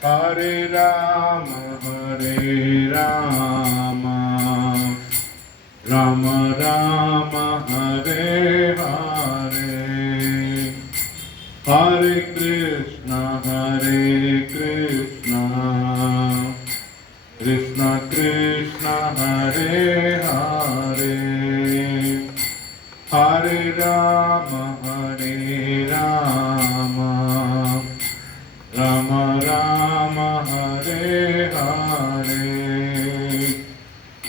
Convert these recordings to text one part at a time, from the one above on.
Hare Rama, Rama Rama, Hare Hare, Hare Krishna, Krishna Krishna, Hare Hare, Hare Rama, Rama Rama, Hare Hare,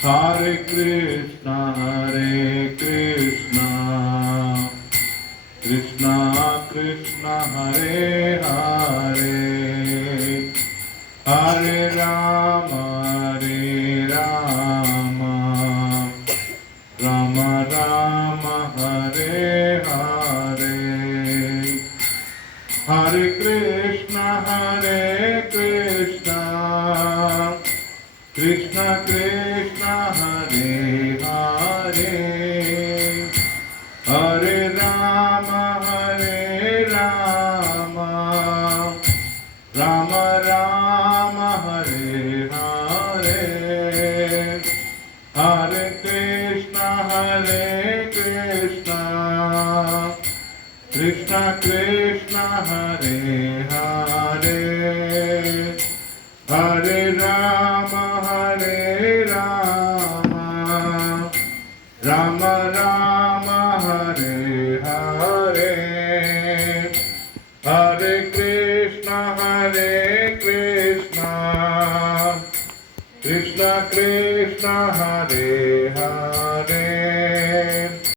Hare Krishna, Krishna Krishna, Hare Hare, Hare Rama, Rama Rama, Hare Hare, Hare Krishna, Krishna Krishna, Hare Hare, Hare Rama, Rama Rama, Hare Hare, Hare Krishna, Krishna Krishna, Hare Hare, Hare Rama, Rama Rama, Hare Hare, Hare Krishna, Krishna Krishna, Hare